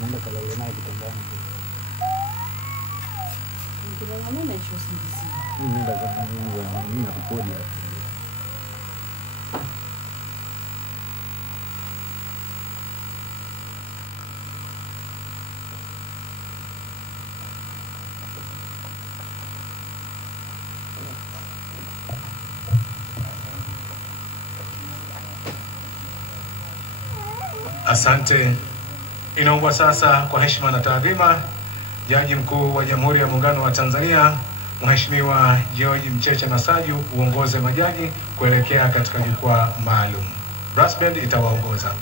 Nenda kalale naye kitandani. Ndio na hicho sisi. Nenda kwa mimi nakupodi hapo. Asante. Inaomba sasa kwa heshima na taadhima Jaji Mkuu wa Jamhuri ya Muungano wa Tanzania Mheshimiwa George Mcheche Masaju uongoze majaji kuelekea katika jukwaa maalum. Brass band itawaongoza.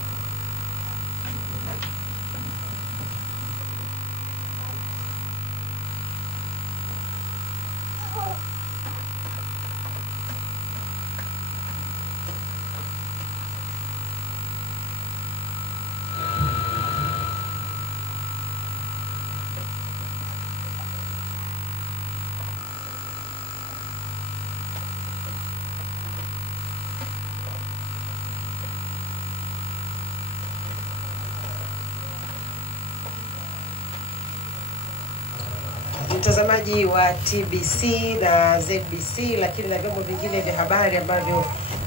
Mtazamaji wa TBC na ZBC lakini na vyombo vingine vya habari ambavyo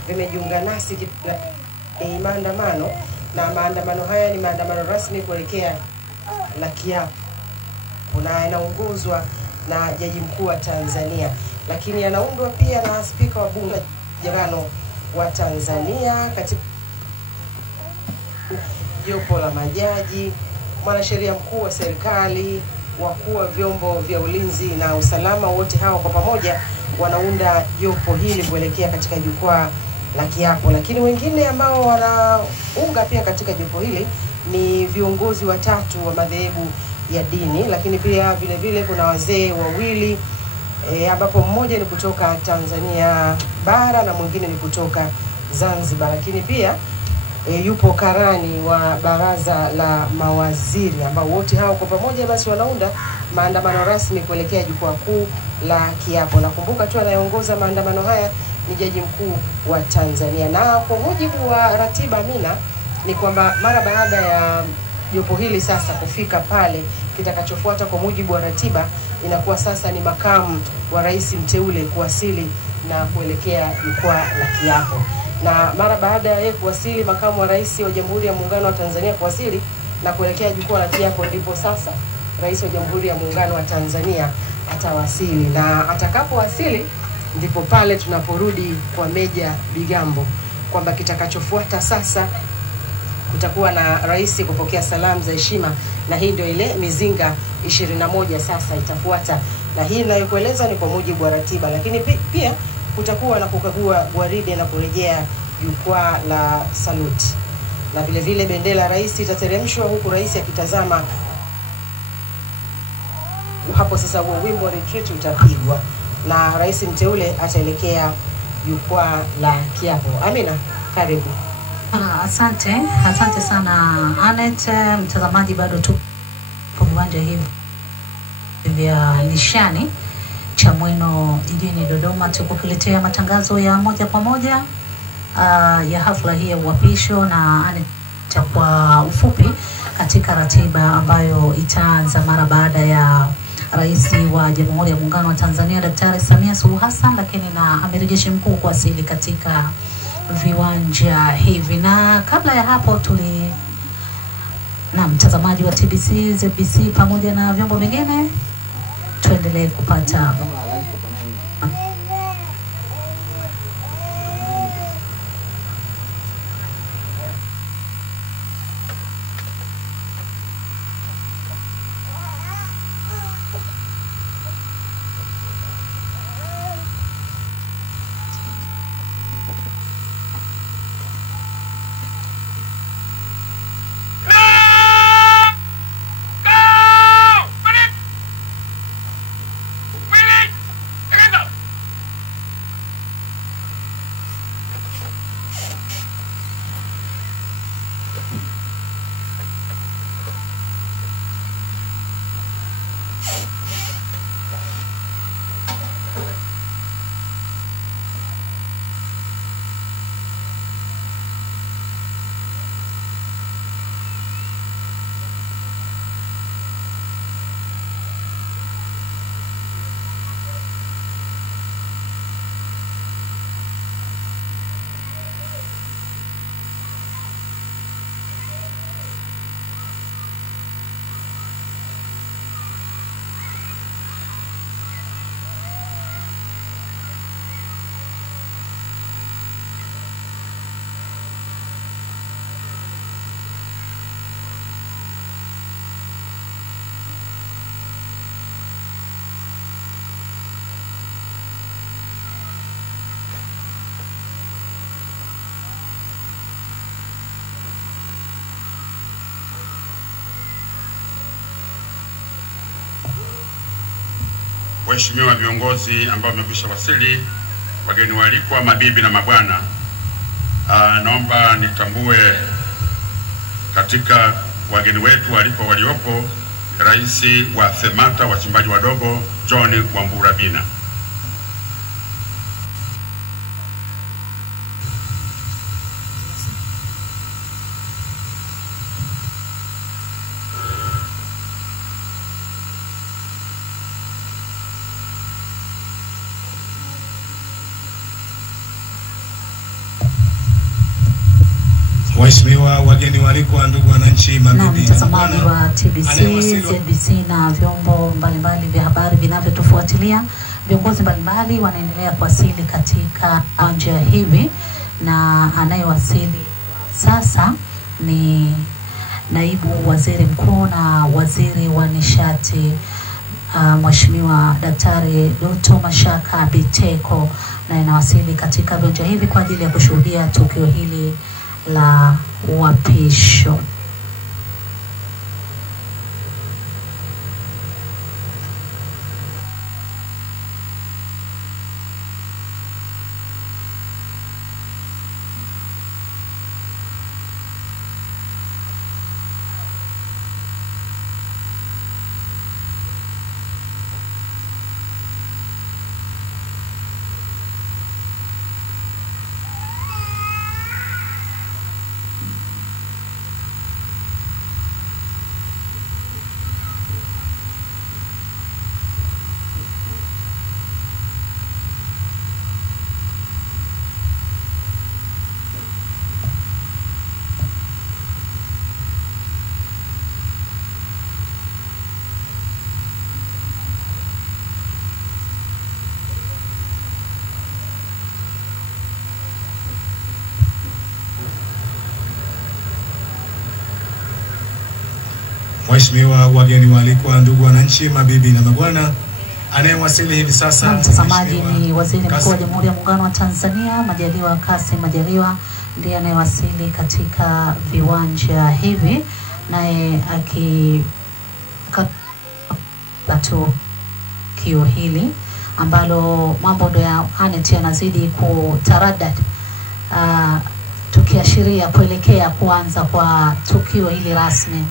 vimejiunga nasi ni maandamano, na maandamano haya ni maandamano rasmi kuelekea la kiapo na yanaongozwa na Jaji Mkuu wa Tanzania, lakini yanaundwa pia na Spika wa Bunge la Muungano wa Tanzania, katika jopo la majaji, mwanasheria mkuu wa serikali, wakuu wa vyombo vya ulinzi na usalama. Wote hao kwa pamoja wanaunda jopo hili kuelekea katika jukwaa la kiapo. Lakini wengine ambao wanaunga pia katika jopo hili ni viongozi watatu wa madhehebu ya dini, lakini pia vile vile kuna wazee wawili ambapo mmoja ni kutoka Tanzania bara na mwingine ni kutoka Zanzibar, lakini pia yupo karani wa baraza la mawaziri, ambao wote hao kwa pamoja basi wanaunda maandamano rasmi kuelekea jukwaa kuu la kiapo. Nakumbuka tu anayeongoza maandamano haya ni Jaji Mkuu wa Tanzania, na kwa mujibu wa ratiba Amina ni kwamba mara baada ya jopo hili sasa kufika pale, kitakachofuata kwa mujibu wa ratiba inakuwa sasa ni makamu wa rais mteule kuwasili na kuelekea jukwaa la kiapo. Na mara baada ya yeye kuwasili, makamu wa rais wa Jamhuri ya Muungano wa Tanzania kuwasili na kuelekea jukwaa la kiapo, ndipo sasa rais wa Jamhuri ya Muungano wa Tanzania atawasili, na atakapowasili ndipo pale tunaporudi kwa Meja Bigambo kwamba kitakachofuata sasa kutakuwa na rais kupokea salamu za heshima, na hii ndio ile mizinga 21 sasa itafuata, na hii ninayokueleza ni kwa mujibu wa ratiba. Lakini pia kutakuwa na kukagua gwaride na kurejea jukwaa la saluti, na vile vile bendera ya rais itateremshwa huku rais akitazama. Hapo sasa huo wimbo retreat utapigwa na rais mteule ataelekea jukwaa la kiapo. Amina, karibu. Asante sana Anet. Mtazamaji, bado tu viwanja hivi vya nishani Chamwino jijini Dodoma, tukukuletea matangazo ya moja kwa moja ya hafla hii ya uapisho, na Anet kwa ufupi katika ratiba ambayo itaanza mara baada ya Rais wa Jamhuri ya Muungano wa Tanzania Daktari Samia Suluhu Hassan, lakini na Amiri Jeshi Mkuu kuwasili katika viwanja hivi. Na kabla ya hapo na mtazamaji wa TBC, ZBC pamoja na vyombo vingine, tuendelee kupata waheshimiwa viongozi ambao wamekwisha wasili, wageni waalikwa, mabibi na mabwana, naomba nitambue katika wageni wetu waalikwa waliopo Rais wa Themata wachimbaji wadogo John Wambura Bina. Waheshimiwa wageni waalikwa, ndugu wananchi, na mtazamaji wa TBC, ZBC na vyombo mbalimbali vya habari vinavyotufuatilia, viongozi mbalimbali wanaendelea kuwasili katika uwanja hivi, na anayewasili sasa ni naibu waziri mkuu na waziri wa nishati Mheshimiwa Daktari Doto Mashaka Biteko, na inawasili katika uwanja hivi kwa ajili ya kushuhudia tukio hili la uapisho. Waheshimiwa wageni waalikwa, ndugu wananchi, mabibi na mabwana, anayewasili hivi sasa mtazamaji ni Waziri Mkuu wa Jamhuri ya Muungano wa Tanzania Majaliwa Kassim Majaliwa, ndiye anayewasili katika viwanja hivi, naye tukio hili ambalo mambo ndio ya aneti yanazidi kutaradad, tukiashiria kuelekea kuanza kwa tukio hili rasmi.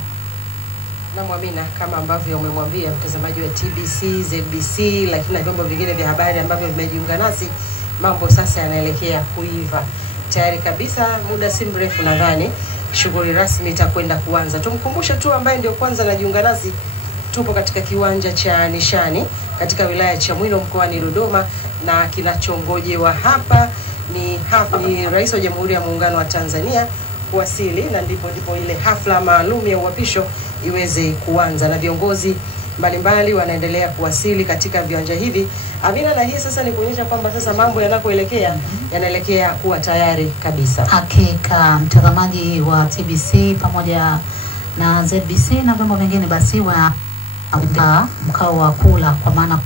Na Mwamina, kama ambavyo umemwambia mtazamaji wa TBC, ZBC, lakini na vyombo vingine vya habari ambavyo vimejiunga nasi, mambo sasa yanaelekea kuiva. Tayari kabisa, muda si mrefu nadhani shughuli rasmi itakwenda kuanza. Tumkumbushe tu ambaye ndio kwanza anajiunga nasi, tupo katika kiwanja cha Nishani katika wilaya ya Chamwino mkoani Dodoma, na kinachongojewa hapa ni Rais wa Jamhuri ya Muungano wa Tanzania kuwasili, na ndipo ile hafla maalum ya uapisho iweze kuanza, na viongozi mbalimbali wanaendelea kuwasili katika viwanja hivi. Amina, na hii sasa ni kuonyesha kwamba sasa mambo yanakoelekea yanaelekea kuwa tayari kabisa. Hakika mtazamaji wa TBC pamoja na ZBC na vyombo vingine, basi wa mkao wa kula, kwa maana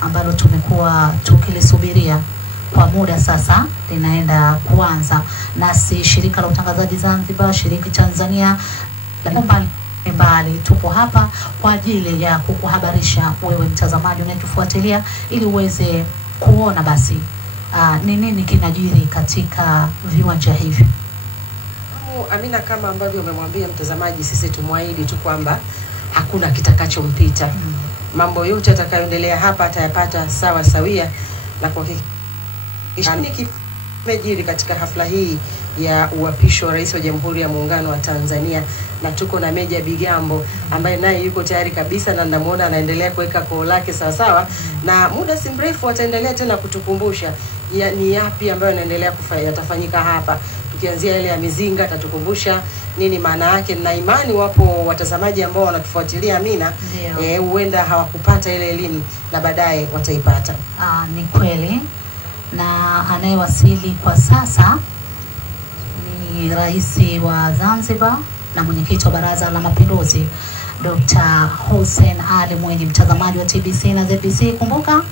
ambalo tumekuwa tukilisubiria kwa muda sasa linaenda kuanza. Nasi shirika la utangazaji Zanzibar, shiriki Tanzania mbali tupo hapa kwa ajili ya kukuhabarisha wewe mtazamaji unayetufuatilia, ili uweze kuona basi ni nini kinajiri katika viwanja hivi. Amina, kama ambavyo umemwambia mtazamaji, sisi tumwahidi tu kwamba hakuna kitakachompita. Mambo yote atakayoendelea hapa atayapata sawa sawia, na kwa kimejiri katika hafla hii ya uapisho wa Rais wa Jamhuri ya Muungano wa Tanzania, na tuko na Meja Bigambo ambaye naye yuko tayari kabisa, na namuona anaendelea kuweka koo lake sawa sawa, na muda si mrefu ataendelea tena kutukumbusha ni yapi ambayo yanaendelea yatafanyika hapa. Tukianzia ile ya mizinga atatukumbusha nini maana yake, na imani wapo watazamaji ambao wanatufuatilia Amina, huenda hawakupata ile elimu na baadaye wataipata. Ni kweli, na anayewasili kwa sasa ni Rais wa Zanzibar na mwenyekiti wa Baraza la Mapinduzi Dr. Hussein Ali Mwinyi. Mtazamaji wa TBC na ZBC, kumbuka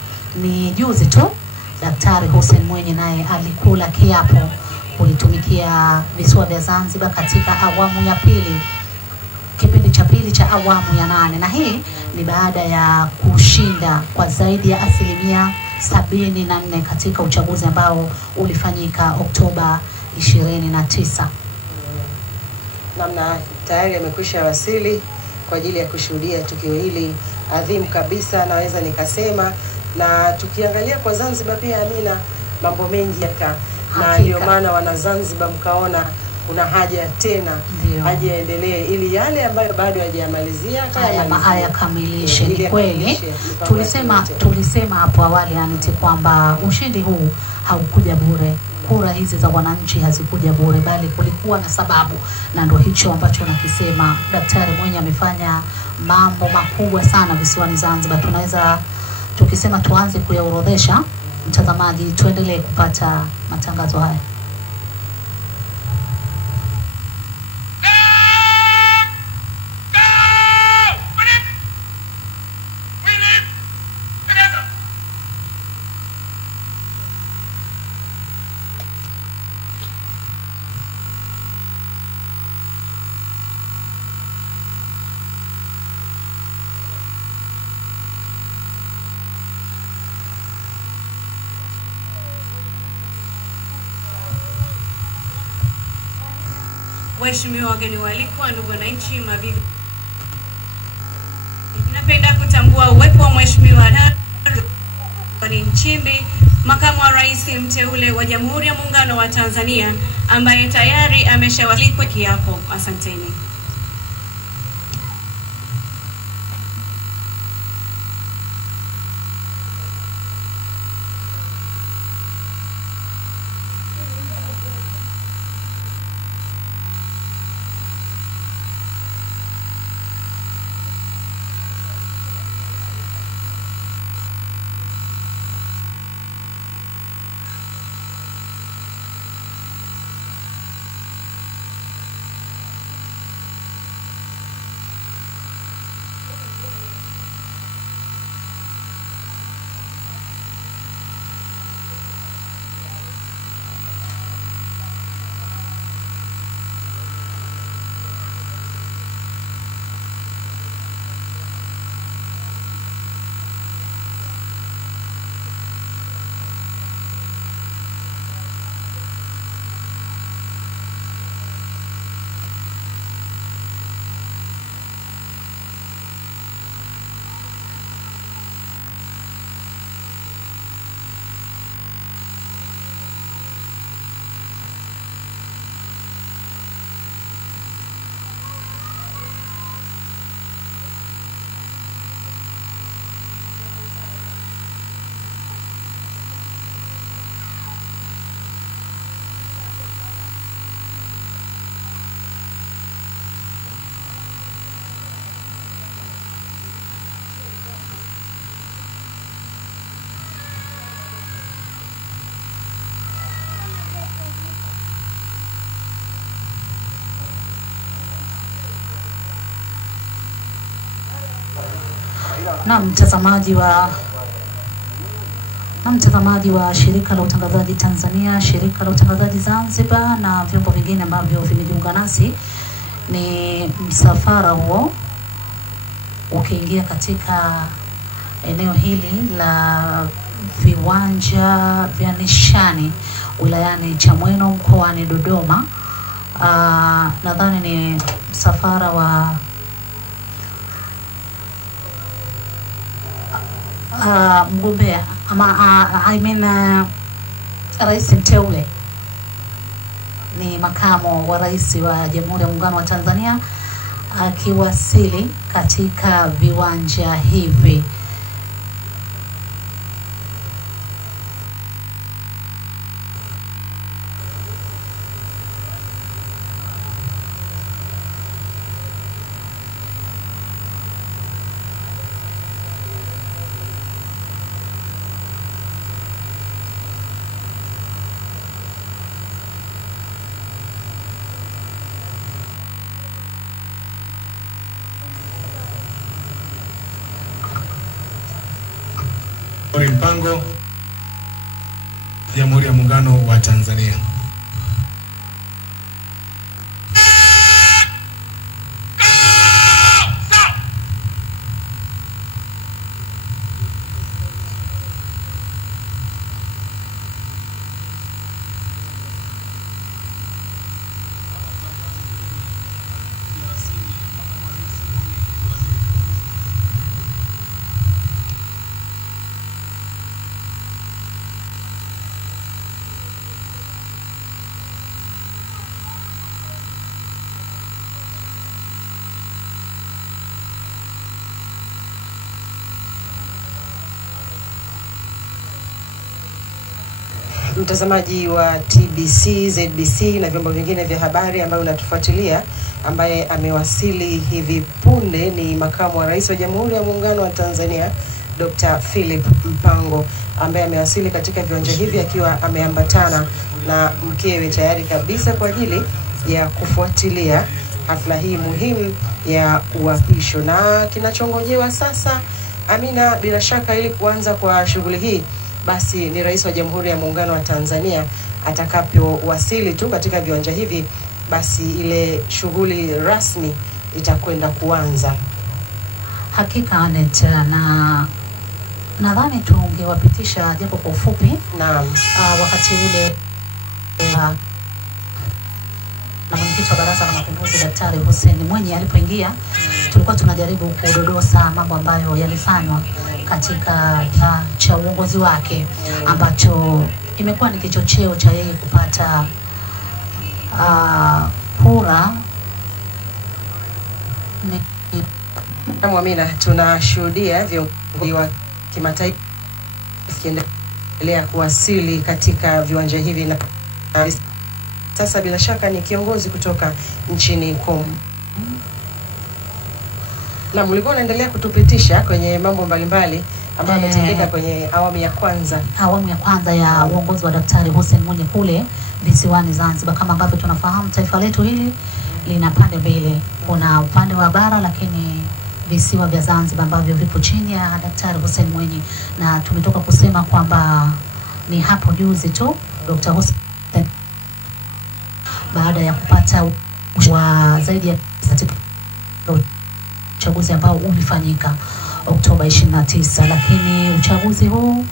ni juzi tu Daktari Hussein Mwinyi naye alikula kiapo kulitumikia visiwa vya Zanzibar katika awamu ya pili, kipindi cha pili cha awamu ya 8, na hii ni baada ya kushinda kwa zaidi ya 74% katika uchaguzi ambao ulifanyika Oktoba 29. Namna tayari amekwisha wasili kwa ajili ya kushuhudia tukio hili adhimu kabisa, naweza nikasema. Na tukiangalia kwa Zanzibar pia, Amina, mambo mengi yaka, na ndio maana wana Zanzibar mkaona kuna haja tena haja endelee, ili yale ambayo bado hajamalizia haya kamilishe. Ni kweli tulisema hapo awali Aniti kwamba ushindi huu haukuja bure. Kura hizi za wananchi hazikuja bure, bali kulikuwa na sababu, na ndio hicho ambacho nakisema. Daktari Mwinyi amefanya mambo makubwa sana visiwani Zanzibar. Tunaweza tukisema tuanze kuyaorodhesha. Mtazamaji, tuendelee kupata matangazo haya. Waheshimiwa wageni waalikwa, ndugu wananchi, mabibi, napenda kutambua uwepo wa Mheshimiwa Nchimbi, makamu wa rais mteule wa Jamhuri ya Muungano wa Tanzania, ambaye tayari ameshawasili kwa kiapo. Asanteni. Na mtazamaji wa shirika la utangazaji Tanzania, shirika la utangazaji Zanzibar na vyombo vingine ambavyo vimejiunga nasi, ni msafara huo ukiingia katika eneo hili la viwanja vya nishani wilayani Chamwino mkoani Dodoma. Nadhani ni msafara wa mgombea ama rais mteule, ni makamo wa rais wa Jamhuri ya Muungano wa Tanzania akiwasili katika viwanja hivi. Mpango Jamhuri ya Muungano wa Tanzania. mtazamaji wa TBC, ZBC na vyombo vingine vya habari ambayo unatufuatilia, ambaye amewasili hivi punde ni makamu wa rais wa Jamhuri ya Muungano wa Tanzania Dr. Philip Mpango, ambaye amewasili katika viwanja hivi akiwa ameambatana na mkewe tayari kabisa kwa ajili ya kufuatilia hafla hii muhimu ya uapisho. Na kinachongojewa sasa, Amina, bila shaka ili kuanza kwa shughuli hii, basi ni rais wa Jamhuri ya Muungano wa Tanzania atakapowasili tu katika viwanja hivi, basi ile shughuli rasmi itakwenda kuanza. Hakika Anet, na nadhani tungewapitisha japo kwa ufupi. Naam. Wakati ule na mwenyekiti wa Baraza la Mapinduzi Daktari Hussein Mwinyi alipoingia, tulikuwa tunajaribu kudodosa mambo ambayo yalifanywa katika cha uongozi wake, ambacho imekuwa ni kichocheo cha yeye kupata kura. Na Amina, tunashuhudia viongozi wa kimataifa wakiendelea kuwasili katika viwanja hivi, na sasa bila shaka ni kiongozi kutoka nchini Kongo. Na mlikuwa unaendelea kutupitisha kwenye mambo mbalimbali ambayo yametendeka kwenye awamu ya kwanza ya uongozi wa Daktari Hussein Mwinyi kule visiwani Zanzibar. Kama ambavyo tunafahamu, taifa letu hili lina pande mbili, kuna upande wa bara lakini visiwa vya Zanzibar ambavyo vipo chini ya Daktari Hussein Mwinyi, na tumetoka kusema kwamba ni hapo juzi tu Dr. Hussein baada ya kupata wa zaidi ya uchaguzi ambao ulifanyika Oktoba 29, lakini uchaguzi huu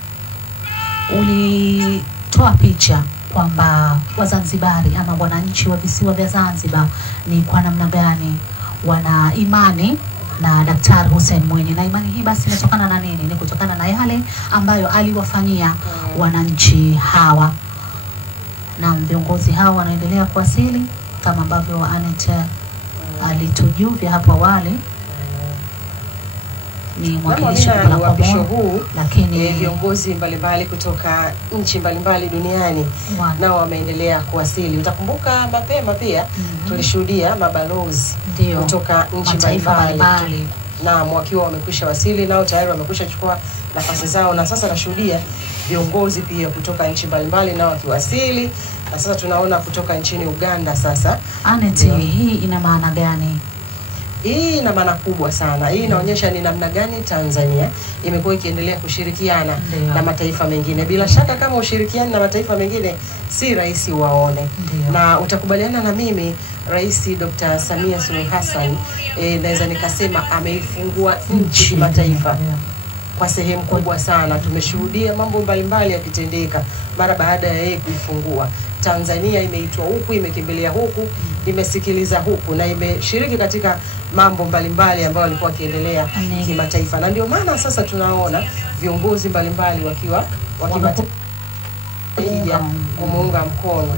ulitoa picha kwamba Wazanzibari ama wananchi wa visiwa vya Zanzibar ni kwa namna gani wana imani na Daktari Hussein Mwinyi. Na imani hii basi inatokana na nini? Ni kutokana na yale ambayo aliwafanyia wananchi hawa. Na viongozi hawa wanaendelea kuwasili kama ambavyo Anet alitujuvia hapo awali. Ni mwakilishi wa uapisho huu, lakini viongozi mbalimbali kutoka nchi mbalimbali duniani nao wameendelea kuwasili. Utakumbuka mapema pia tulishuhudia mabalozi kutoka nchi mbalimbali na wakiwa wamekwisha wasili, nao tayari wamekwisha chukua nafasi zao, na sasa nashuhudia viongozi pia kutoka nchi mbalimbali nao wakiwasili, na sasa tunaona kutoka nchini Uganda sasa. Anet, hii ina maana gani? Hii ina maana kubwa sana. Hii inaonyesha ni namna gani Tanzania imekuwa ikiendelea kushirikiana na mataifa mengine. Bila shaka kama ushirikiana na mataifa mengine si rahisi waone. Na utakubaliana na mimi, Rais Dr. Samia Suluhu Hassan naweza nikasema ameifungua nchi mataifa kwa sehemu kubwa sana. Tumeshuhudia mambo mbalimbali yakitendeka mara baada ya yeye kuifungua. Tanzania imeitwa huku, imekimbilia huku, imesikiliza huku, na imeshiriki katika mambo mbalimbali ambayo walikuwa kiendelea kimataifa. Na ndio maana sasa tunaona viongozi mbalimbali wakiwa kumuunga mkono.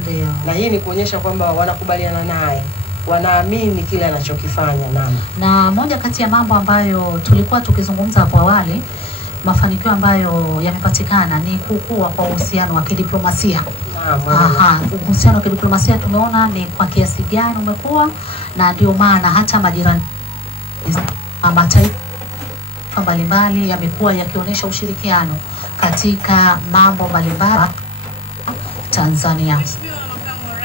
Na hii ni kuonyesha kwamba wanakubaliana naye, wanaamini kile anachokifanya. Na moja kati ya mambo ambayo tulikuwa tukizungumza hapo awali, mafanikio ambayo yamepatikana ni kukua kwa uhusiano wa kidiplomasia. Uhusiano wa kidiplomasia tumeona ni kwa kiasi gani umekuwa, na ndio maana hata majirani mataifa mbalimbali yamekuwa yakionyesha ushirikiano katika mambo mbalimbali. Tanzania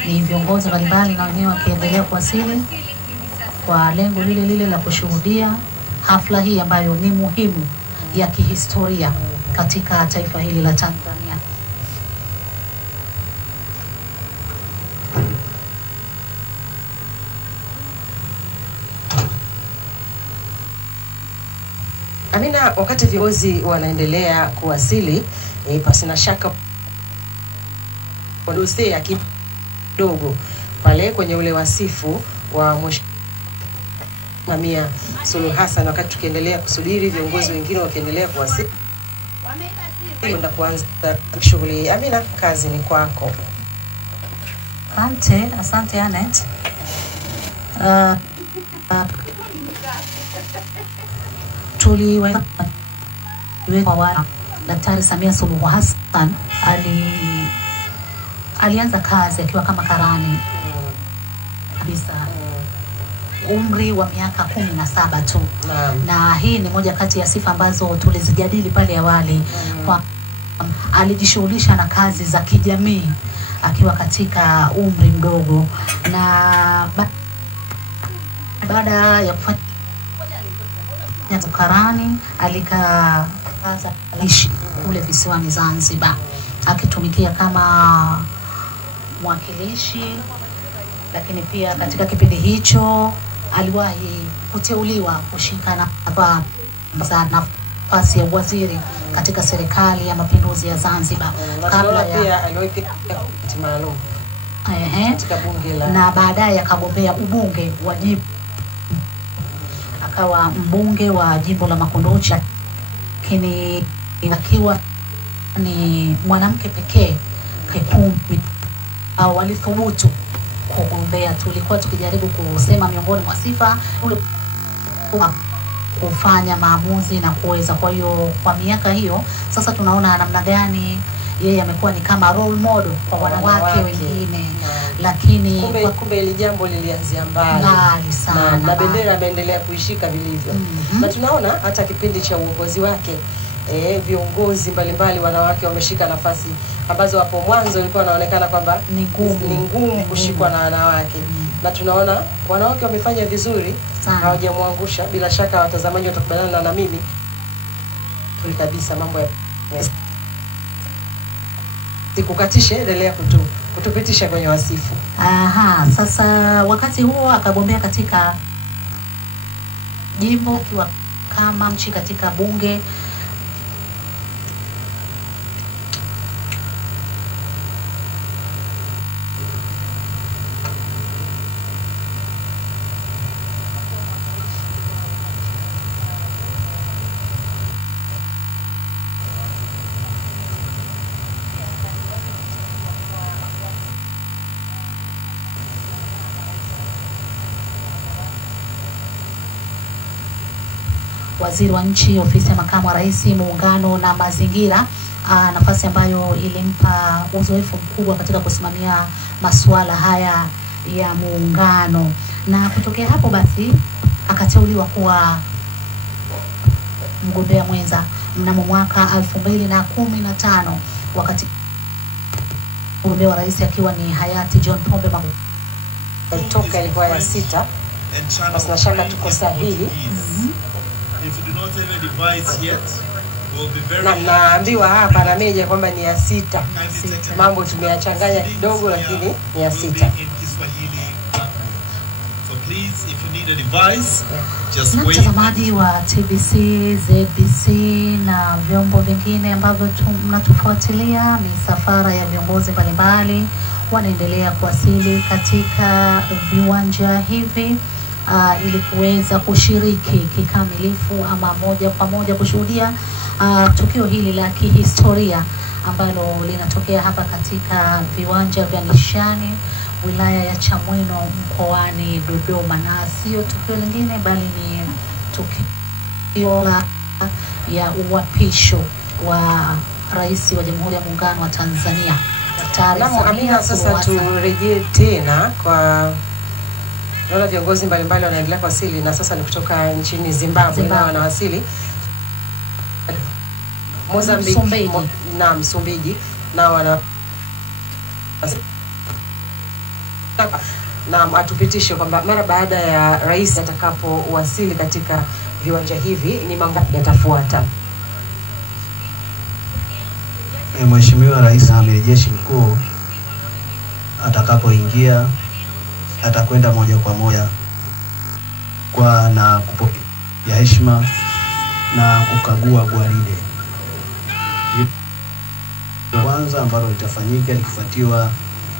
ni viongozi mbalimbali na wenyewe wakiendelea kuwasili kwa lengo lile la kushuhudia hafla hii ambayo ni muhimu ya kihistoria katika taifa hili la Tanzania. Amina, wakati viongozi wanaendelea kuwasili, pasina shaka ya kidogo pale kwenye ule wasifu wa Mheshimiwa Samia Suluhu Hassan, wakati tukiendelea kusubiri viongozi wengine wakiendelea kuwasili kwenda kuanza shughuli. Amina, kazi ni kwako. Asante Anet. Tuliweka Daktari Samia Suluhu Hassan alianza kazi akiwa kama karani kabisa, umri wa miaka 17 tu. Na hii ni moja kati ya sifa ambazo tulizijadili pale awali. Kwa alijishughulisha na kazi za kijamii akiwa katika umri mdogo, na baada ya kufanya ukarani alikaza ishi kule visiwani Zanzibar, akitumikia kama mwakilishi, lakini pia katika kipindi hicho aliwahi kuteuliwa kushika nafasi ya waziri katika serikali ya mapinduzi ya Zanzibar, kabla ya maalum katika bunge la, na baadaye akagombea ubunge wa jimbo, akawa mbunge wa jimbo la Makunduchi, lakini akiwa ni mwanamke pekee Kikumbi au walithubutu kugombea. Tulikuwa tukijaribu kusema miongoni mwa sifa ule kufanya maamuzi na kuweza. Kwa hiyo kwa miaka hiyo sasa tunaona namna gani yeye amekuwa ni kama role model kwa wanawake wengine, lakini kumbe ile jambo lilianzia mbali sana, na bendera ameendelea kuishika vilivyo. Na tunaona hata kipindi cha uongozi wake viongozi mbalimbali wanawake wameshika nafasi ambazo hapo mwanzo ilikuwa inaonekana kwamba ni ngumu kushikwa na wanawake. Na tunaona wanawake wamefanya vizuri, hawajamwangusha. Bila shaka watazamaji watakubaliana na mimi kabisa, mambo ya sikukatishe, endelea kutupitisha kwenye wasifu. Sasa wakati huo akagombea katika jimbo akiwa kama mchi katika bunge. Waziri wa nchi, ofisi ya makamu wa rais, muungano na mazingira, nafasi ambayo ilimpa uzoefu mkubwa katika kusimamia masuala haya ya muungano. Na kutokea hapo basi akateuliwa kuwa mgombea mwenza mnamo mwaka 2015, wakati mgombea wa rais akiwa ni hayati John Pombe Magufuli. Toka ilikuwa ya 6, basi na shaka tuko sahihi. If you do not have a device yet, we'll be very naambiwa hapa na meja kwamba ni ya 6. Mambo tumeyachanganya kidogo, lakini ni ya 6. So please, if you need a device, just wait. Mtazamaji wa TBC, ZBC na vyombo vingine ambavyo mnatufuatilia, misafara ya viongozi mbalimbali wanaendelea kuwasili katika viwanja hivi ili kuweza kushiriki kikamilifu ama moja kwa moja kushuhudia tukio hili la kihistoria ambalo linatokea hapa katika viwanja vya Nishani, wilaya ya Chamwino, mkoani Dodoma. Na sio tukio lingine bali ni tukio ya uapisho wa Rais wa Jamhuri ya Muungano wa Tanzania Daktari Samia. Sasa turejee tena kwa naona viongozi mbalimbali wanaendelea kuwasili, na sasa ni kutoka nchini Zimbabwe na wanawasili Mozambique na Msumbiji, na wana na atupitishe kwamba mara baada ya rais atakapowasili katika viwanja hivi ni mambo yatafuata. Mheshimiwa Rais na Amiri Jeshi Mkuu atakapoingia atakwenda moja kwa moja kwa na kupokea heshima na kukagua gwaride kwanza ambalo litafanyika likifuatiwa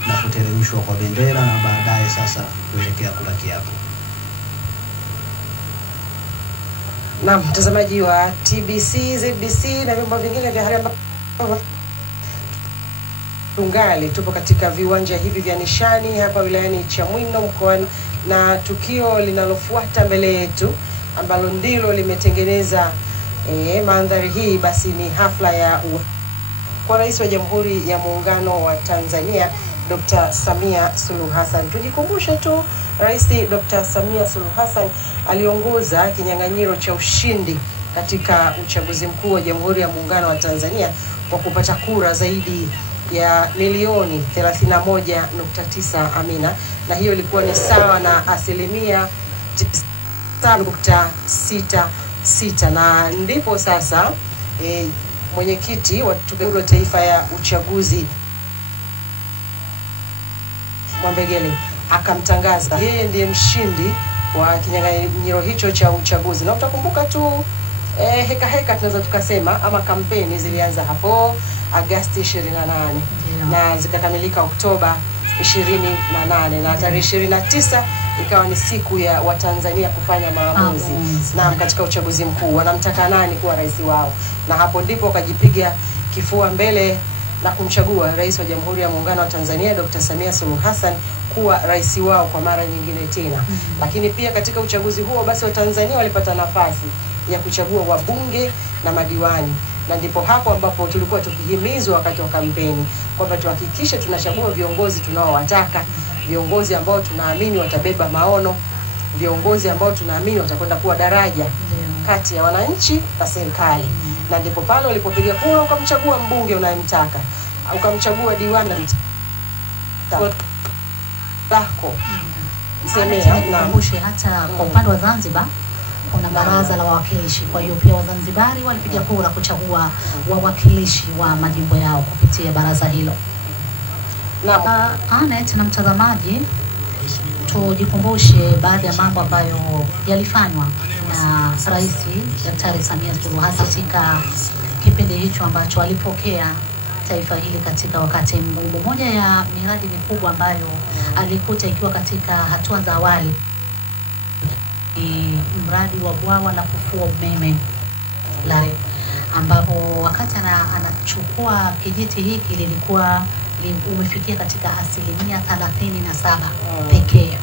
na kuteremshwa kwa bendera na baadaye sasa kuelekea kula kiapo. Na mtazamaji wa TBC, ZBC na vyombo vingine vya habari, tungali tupo katika viwanja hivi vya Nishani hapa wilayani Chamwino mkoani, na tukio linalofuata mbele yetu ambalo ndilo limetengeneza mandhari hii basi ni hafla ya kwa Rais wa Jamhuri ya Muungano wa Tanzania Dr. Samia Suluhu Hassan. Tujikumbushe tu Rais Dr. Samia Suluhu Hassan aliongoza kinyang'anyiro cha ushindi katika uchaguzi mkuu wa Jamhuri ya Muungano wa Tanzania kwa kupata kura zaidi ya milioni 31.9 Amina, na hiyo ilikuwa ni sawa na asilimia 9.66, na ndipo sasa mwenyekiti wa Tume Huru ya Taifa ya Uchaguzi Mwambegele akamtangaza yeye ndiye mshindi wa kinyang'anyiro hicho cha uchaguzi. Na utakumbuka tu heka tunaweza tukasema ama kampeni zilianza hapo Agosti 28 na zikakamilika Oktoba 28, na tarehe 29 ikawa ni siku ya Watanzania kufanya maamuzi na katika uchaguzi mkuu wanamtaka nani kuwa rais wao, na hapo ndipo wakajipiga kifua mbele na kumchagua Rais wa Jamhuri ya Muungano wa Tanzania Dr. Samia Suluhu Hassan kuwa rais wao kwa mara nyingine tena. Lakini pia katika uchaguzi huo basi Watanzania walipata nafasi ya kuchagua wabunge na madiwani, na ndipo hapo ambapo tulikuwa tukihimizwa wakati wa kampeni kwamba tuhakikishe tunachagua viongozi tunaowataka, viongozi ambao tunaamini watabeba maono, viongozi ambao tunaamini watakwenda kuwa daraja kati ya wananchi na serikali. Na ndipo pale walipopiga kura ukamchagua mbunge unayemtaka, ukamchagua diwani lako. Na kumbushe hata kwa upande wa Zanzibar kuna baraza la wawakilishi, kwa hiyo pia Wazanzibari walipiga kura kuchagua wawakilishi wa majimbo yao kupitia baraza hilo. Anet na mtazamaji, tujikumbushe baadhi ya mambo ambayo yalifanywa na Rais Daktari Samia Suluhu Hassan katika kipindi hicho ambacho alipokea taifa hili katika wakati mgumu. Moja ya miradi mikubwa ambayo alikuta ikiwa katika hatua za awali ni mradi wa bwawa la kufua umeme ambapo wakati anachukua kijiti hiki lilikuwa umefikia katika asilimia 37 pekee,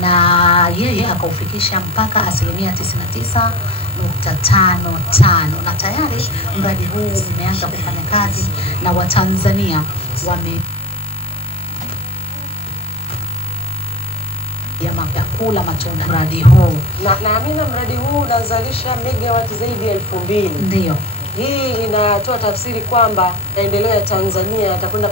na yeye akaufikisha mpaka asilimia 99.55, na tayari mradi huu umeanza kufanya kazi na Watanzania wame ya kula matunda mradi huu. Na Amina, mradi huu unazalisha megawati zaidi ya 2000. Ndio. Hii inatoa tafsiri kwamba maendeleo ya Tanzania yatakwenda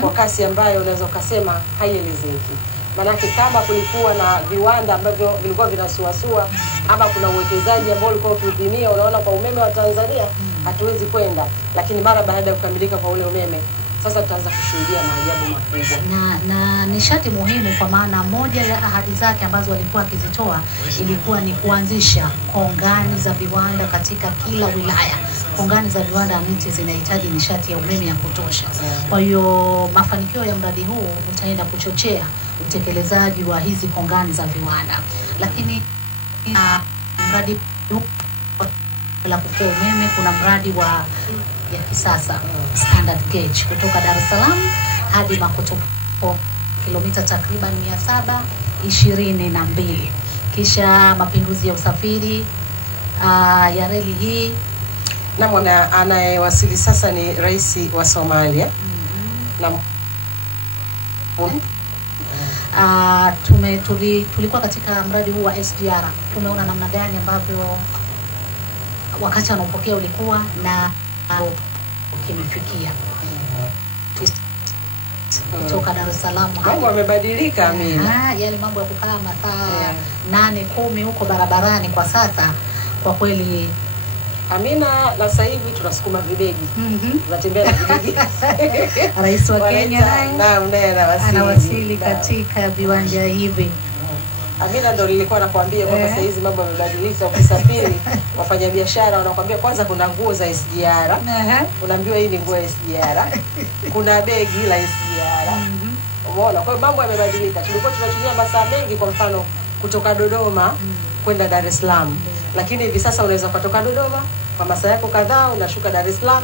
kwa kasi ambayo unaweza kusema haielezeki. Manake kama kulikuwa na viwanda ambavyo vilikuwa vinasuasua ama kuna uwekezaji ambao ulikuwa ukipimia, unaona kwa umeme wa Tanzania hatuwezi kwenda, lakini mara baada ya kukamilika kwa ule umeme sasa tutaanza kushuhudia maajabu makubwa. Na nishati muhimu, kwa maana moja ya ahadi zake ambazo walikuwa akizitoa ilikuwa ni kuanzisha kongani za viwanda katika kila wilaya. Kongani za viwanda miti zinahitaji nishati ya umeme ya kutosha. Kwa hiyo mafanikio ya mradi huu utaenda kuchochea utekelezaji wa hizi kongani za viwanda. Lakini mradi la kufua umeme, kuna mradi wa ya kisasa standard gauge kutoka Dar es Salaam hadi Makuto, kilomita takriban 722. Kisha mapinduzi ya usafiri ya reli hii, na mwana anayewasili sasa ni rais wa Somalia. Tulikuwa katika mradi huu wa SGR, tumeona namna gani ambavyo wakati wanaopokea ulikuwa na kimefikia kutoka Dar es Salaam. Mambo yamebadilika Amina. Yale mambo ya kukaa masaa 8-10 huko barabarani kwa sasa kwa kweli Amina, na sasa hivi tunasukuma videgi. Tunatembea na videgi. Rais wa Kenya anawasili katika viwanja hivi. Amina, ndo nilikuwa nakwambia kwamba sasa hizi mambo yamebadilika. Ukisafiri wafanyabiashara wanakuambia kwanza kuna nguo za SGR. Unaambiwa hii ni nguo ya SGR. Kuna begi la SGR. Umeona? Kwa hiyo mambo yamebadilika. Tulikuwa tunatumia masaa mengi, kwa mfano kutoka Dodoma kwenda Dar es Salaam. Lakini hivi sasa unaweza kutoka Dodoma kwa masaa yako kadhaa unashuka Dar es Salaam.